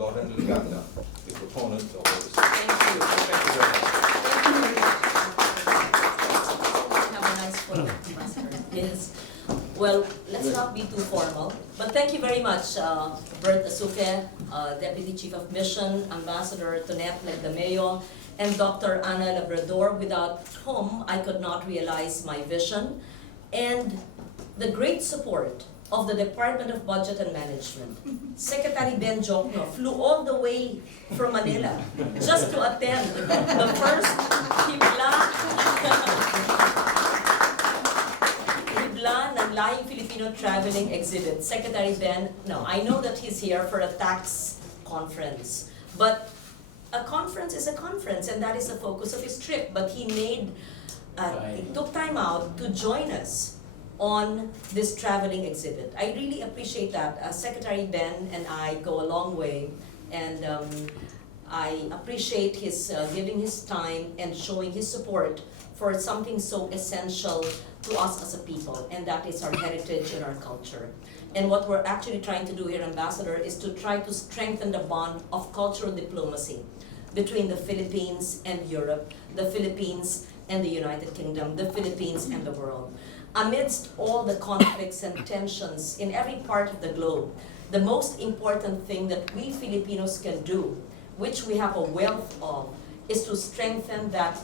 LOREN Legarda, the proponent of this. Thank you. Thank you very much. Thank you very much. Have a nice photo, Ambassador. Yes. Well, let's not be too formal, but thank you very much, Bert Asuke, Deputy Chief of Mission, Ambassador Tonette Legdameo, and Dr. Ana Labrador, without whom I could not realize my vision, and the great support of the Department of Budget and Management. Secretary Ben Jokno flew all the way from Manila just to attend the first Hibla ng Lahing Filipino Traveling Exhibit. Secretary Ben, no, I know that he's here for a tax conference, but a conference is a conference, and that is the focus of his trip. But he he took time out to join us on this traveling exhibit. I really appreciate that. Secretary Ben and I go a long way, and I appreciate his giving his time and showing his support for something so essential to us as a people, and that is our heritage and our culture. And what we're actually trying to do here, Ambassador, is to try to strengthen the bond of cultural diplomacy between the Philippines and Europe, the Philippines and the United Kingdom, the Philippines and the world. Amidst all the conflicts and tensions in every part of the globe, the most important thing that we Filipinos can do, which we have a wealth of, is to strengthen that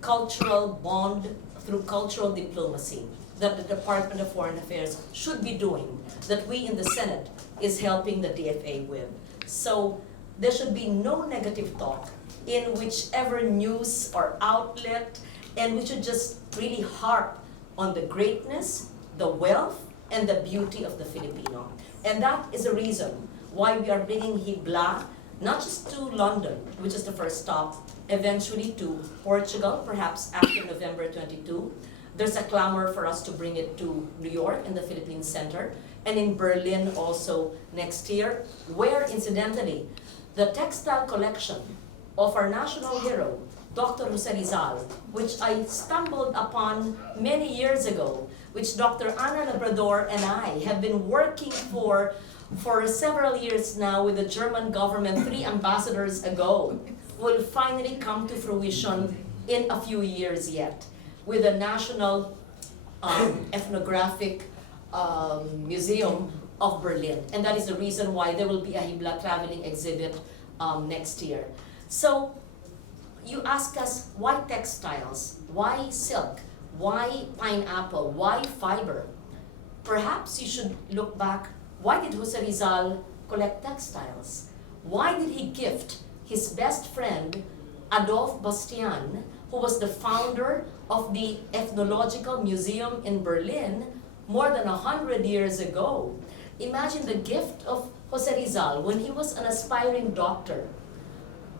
cultural bond through cultural diplomacy that the Department of Foreign Affairs should be doing, that we in the Senate is helping the DFA with. So there should be no negative talk in whichever news or outlet, and we should just really harp on the greatness, the wealth, and the beauty of the Filipino. And that is the reason why we are bringing Hibla, not just to London, which is the first stop, eventually to Portugal, perhaps after November 22. There's a clamor for us to bring it to New York in the Philippine Center, and in Berlin also next year, where incidentally, the textile collection of our national hero, Dr. Jose Rizal, which I stumbled upon many years ago, which Dr. Ana Labrador and I have been working for several years now with the German government 3 ambassadors ago, will finally come to fruition in a few years yet with the National Ethnographic Museum of Berlin. And that is the reason why there will be a Hibla traveling exhibit next year. So you ask us, why textiles? Why silk? Why pineapple? Why fiber? Perhaps you should look back, why did Jose Rizal collect textiles? Why did he gift his best friend, Adolphe Bastian, who was the founder of the Ethnological Museum in Berlin more than 100 years ago? Imagine the gift of Jose Rizal when he was an aspiring doctor.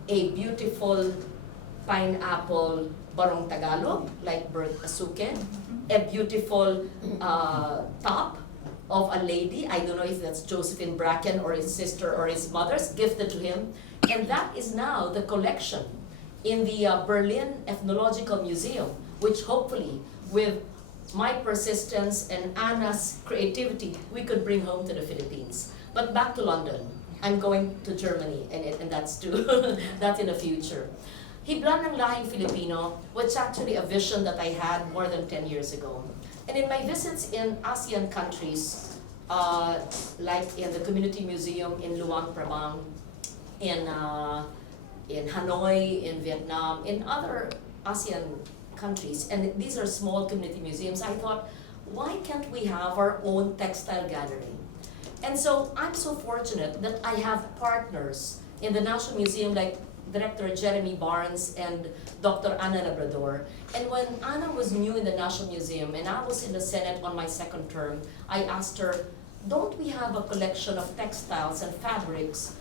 A beautiful pineapple barong Tagalog, like Bert Asuke, a beautiful top of a lady, I don't know if that's Josephine Bracken or his sister or his mother's, gifted to him. And that is now the collection in the Berlin Ethnological Museum, which hopefully, with my persistence and Anna's creativity, we could bring home to the Philippines. But back to London. I'm going to Germany, and that's too, that's in the future. Hibla ng Lahing Filipino was actually a vision that I had more than 10 years ago. And in my visits in ASEAN countries, like in the Community Museum in Luang Prabang, in Hanoi, in Vietnam, in other ASEAN countries, and these are small community museums, I thought, why can't we have our own textile gallery? And so I'm so fortunate that I have partners in the National Museum like Director Jeremy Barnes and Dr. Ana Labrador. And when Ana was new in the National Museum and I was in the Senate on my second term, I asked her, don't we have a collection of textiles and fabrics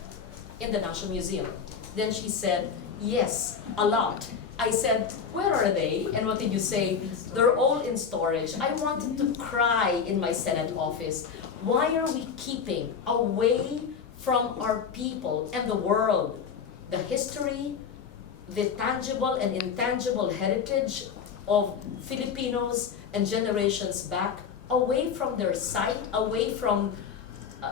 in the National Museum? Then she said, yes, a lot. I said, where are they? And what did you say? They're all in storage. I wanted to cry in my Senate office. Why are we keeping away from our people and the world the history, the tangible and intangible heritage of Filipinos and generations back, away from their sight, away from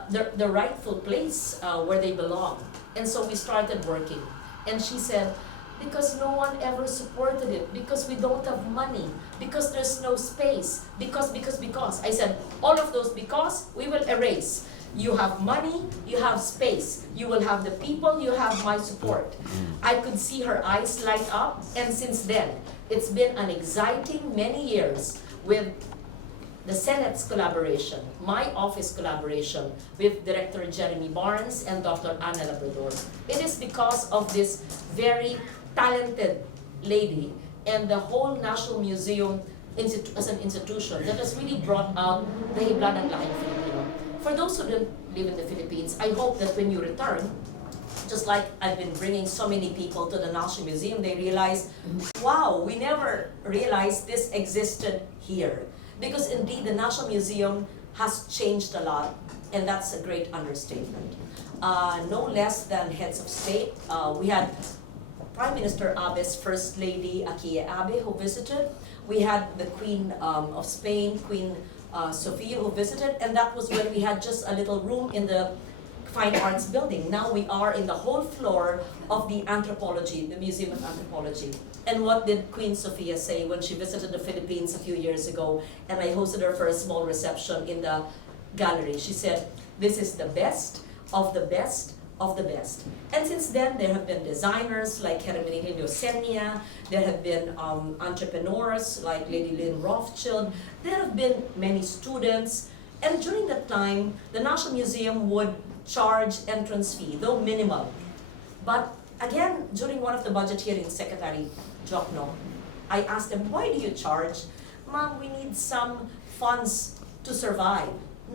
the rightful place where they belong. And so we started working. And she said, because no one ever supported it, because we don't have money, because there's no space, because. I said, all of those because we will erase. You have money, you have space, you will have the people, you have my support. I could see her eyes light up, and since then, it's been an exciting many years with the Senate's collaboration, my office collaboration with Director Jeremy Barnes and Dr. Ana Labrador. It is because of this very talented lady and the whole National Museum as an institution that has really brought out the Hibla ng lahing Filipino. For those who don't live in the Philippines, I hope that when you return, just like I've been bringing so many people to the National Museum, they realize, wow, we never realized this existed here. Because indeed, the National Museum has changed a lot, and that's a great understatement. No less than heads of state. We had Prime Minister Abe's First Lady, Akia Abe, who visited. We had the Queen of Spain, Queen Sofia, who visited, and that was when we had just a little room in the Fine Arts building. Now we are in the whole floor of the anthropology, the Museum of Anthropology. And what did Queen Sofia say when she visited the Philippines a few years ago, and I hosted her for a small reception in the gallery? She said, this is the best of the best of the best. And since then, there have been designers like Hermenegildo Yosenia, there have been entrepreneurs like Lady Lynn Rothschild, there have been many students, and during that time, the National Museum would charge entrance fee, though minimal. But again, during one of the budget hearings, Secretary Jokno, I asked them, why do you charge? Ma'am, we need some funds to survive.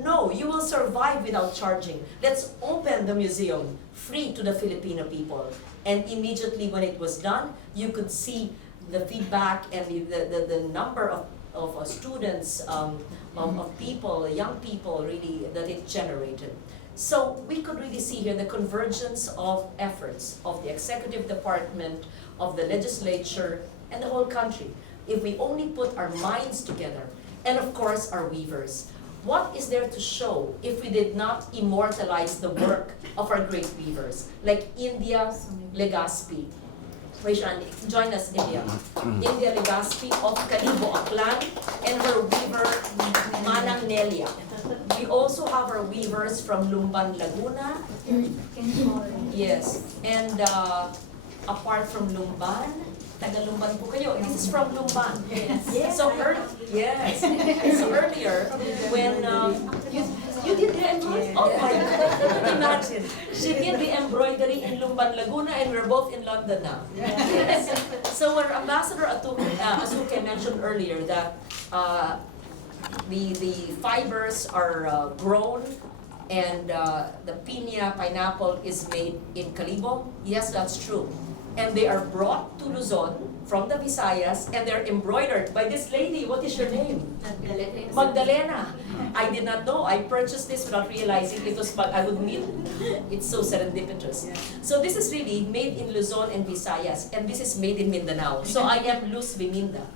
No, you will survive without charging. Let's open the museum free to the Filipino people. And immediately when it was done, you could see the feedback and the number of students, of people, young people really, that it generated. So we could really see here the convergence of efforts of the executive department, of the legislature, and the whole country. If we only put our minds together, and of course our weavers. What is there to show if we did not immortalize the work of our great weavers, like India Legaspi? Raise your hand. Join us, India. India Legaspi of Kalibo Aklan, and her weaver, Manang Nelia. We also have our weavers from Lumban, Laguna. Yes, and apart from Lumban, taga-Lumban po kayo. This is from Lumban. Yes. So earlier, when you did the embroidery, oh my God, imagine. She did the embroidery in Lumban, Laguna, and we're both in London now. Yes. So our Ambassador Asuke mentioned earlier that the fibers are grown, and the piña pineapple is made in Kalibo. Yes, that's true. And they are brought to Luzon from the Visayas, and they're embroidered by this lady. What is your name? Magdalena. I did not know. I purchased this without realizing it was, but I would meet. It's so serendipitous. So this is really made in Luzon and Visayas, and this is made in Mindanao. So I am Luz Viminda.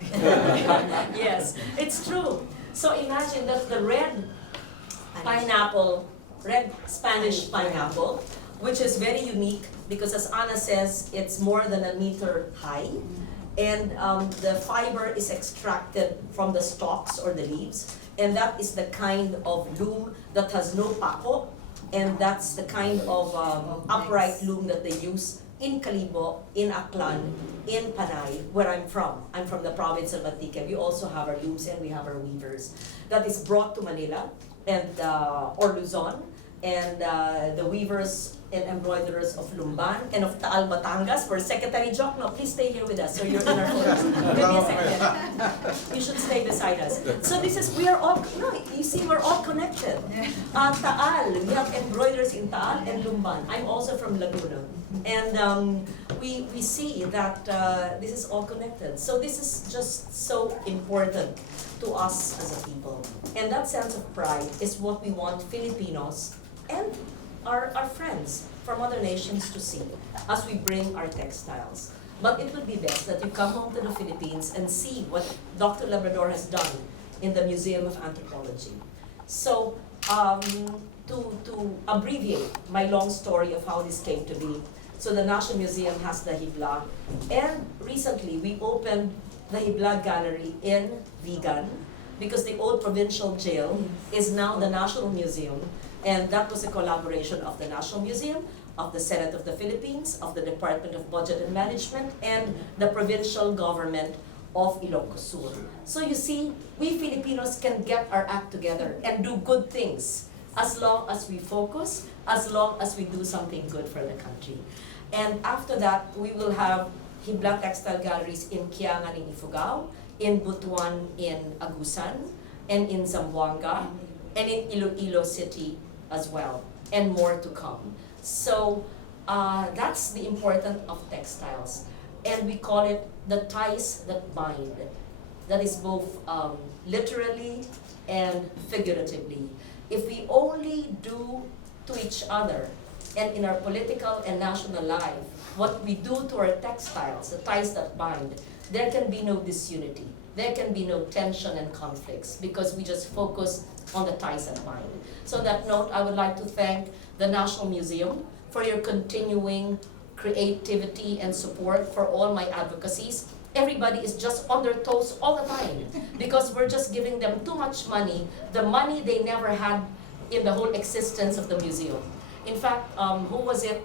Yes, it's true. So imagine that the red pineapple, red Spanish pineapple, which is very unique because, as Ana says, it's more than a meter high. And the fiber is extracted from the stalks or the leaves. And that is the kind of loom that has no pako. And that's the kind of upright loom that they use in Kalibo, in Aklan, in Panay, where I'm from. I'm from the province of Antique. We also have our looms and we have our weavers. That is brought to Manila and or Luzon. And the weavers and embroiderers of Lumban and of Taal, Batangas, for Secretary Jokno. Please stay here with us, so you're in our photos. Give me a second. You should stay beside us. So this is, we are all, no, you see, we're all connected. Taal, we have embroiderers in Taal and Lumban. I'm also from Laguna. And we see that this is all connected. So this is just so important to us as a people. And that sense of pride is what we want Filipinos and our friends from other nations to see as we bring our textiles. But it would be best that you come home to the Philippines and see what Dr. Labrador has done in the Museum of Anthropology. So um, to abbreviate my long story of how this came to be, so the National Museum has the Hibla, and recently we opened the Hibla Gallery in Vigan, because the old provincial jail is now the National Museum, and that was a collaboration of the National Museum, of the Senate of the Philippines, of the Department of Budget and Management, and the provincial government of Ilocos Sur. So you see, we Filipinos can get our act together and do good things as long as we focus, as long as we do something good for the country. And after that, we will have Hibla Textile Galleries in Kiangan in Ifugao, in Butuan in Agusan, and in Zamboanga, and in Iloilo City as well, and more to come. So that's the importance of textiles. And we call it the ties that bind. That is both literally and figuratively. If we only do to each other and in our political and national life what we do to our textiles, the ties that bind, there can be no disunity. There can be no tension and conflicts because we just focus on the ties that bind. So on that note, I would like to thank the National Museum for your continuing creativity and support for all my advocacies. Everybody is just on their toes all the time because we're just giving them too much money, the money they never had in the whole existence of the museum. In fact, who was it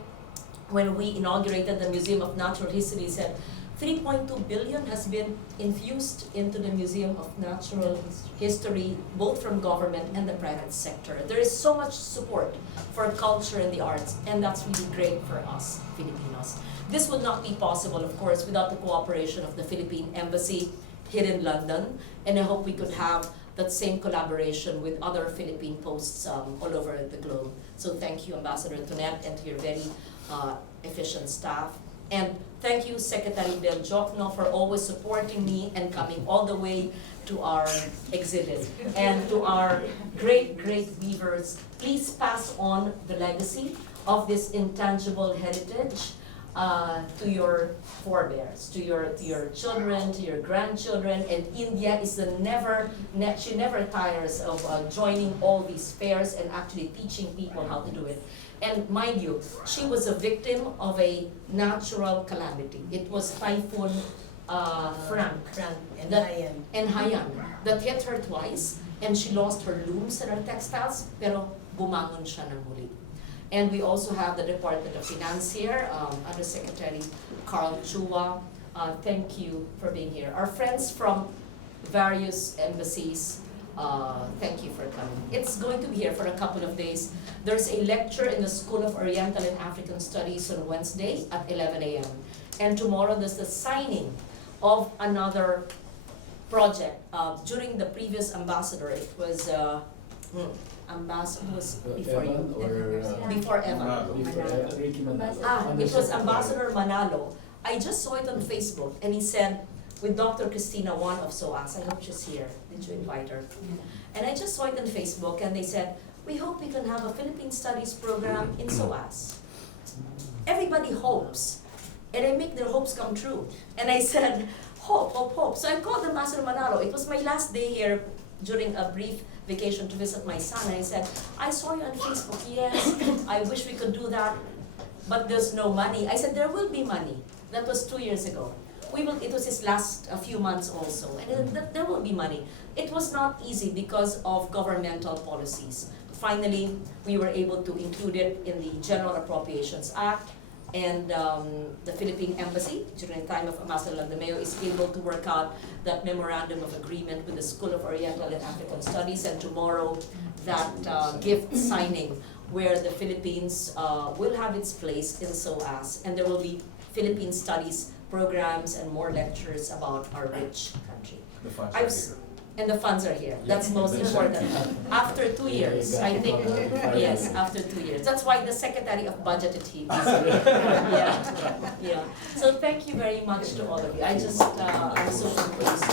when we inaugurated the Museum of Natural History said 3.2 billion has been infused into the Museum of Natural History, both from government and the private sector. There is so much support for culture and the arts, and that's really great for us Filipinos. This would not be possible, of course, without the cooperation of the Philippine Embassy here in London, and I hope we could have that same collaboration with other Philippine posts all over the globe. So thank you, Ambassador Tonet, and to your very efficient staff. And thank you, Secretary Bel Jokno, for always supporting me and coming all the way to our exhibit. And to our great, great weavers, please pass on the legacy of this intangible heritage to your forebears, to your children, to your grandchildren. And India is she never tires of joining all these fairs and actually teaching people how to do it. And mind you, she was a victim of a natural calamity. It was Typhoon Frank and Haiyan that hit her twice, and she lost her looms and her textiles, pero bumangon siya ng muli. And we also have the Department of Finance here, Undersecretary Carl Chua. Thank you for being here. Our friends from various embassies, thank you for coming. It's going to be here for a couple of days. There's a lecture in the School of Oriental and African Studies on Wednesday at 11 a.m. And tomorrow there's the signing of another project. During the previous ambassador, it was ambassador was before you. Before Evan. It was Ambassador Manalo. I just saw it on Facebook, and he said, with Dr. Christina Wan of SOAS, I hope she's here. Did you invite her? And I just saw it on Facebook, and they said, we hope we can have a Philippine Studies program in SOAS. Everybody hopes, and I make their hopes come true. And I said, hope, hope, hope. So I called Ambassador Manalo. It was my last day here during a brief vacation to visit my son, and I said, I saw you on Facebook. Yes, I wish we could do that, but there's no money. I said, there will be money. That was 2 years ago. It was his last few months also, and there will be money. It was not easy because of governmental policies. Finally, we were able to include it in the General Appropriations Act, and the Philippine Embassy, during the time of Ambassador Landameo, is able to work out that memorandum of agreement with the School of Oriental and African Studies, and tomorrow that gift signing where the Philippines will have its place in SOAS, and there will be Philippine studies programs and more lectures about our rich country. The funds are here. And the funds are here. That's most important. After 2 years, I think, yes, after 2 years. That's why the Secretary of Budget is here. Yeah. So thank you very much to all of you. I'm so pleased.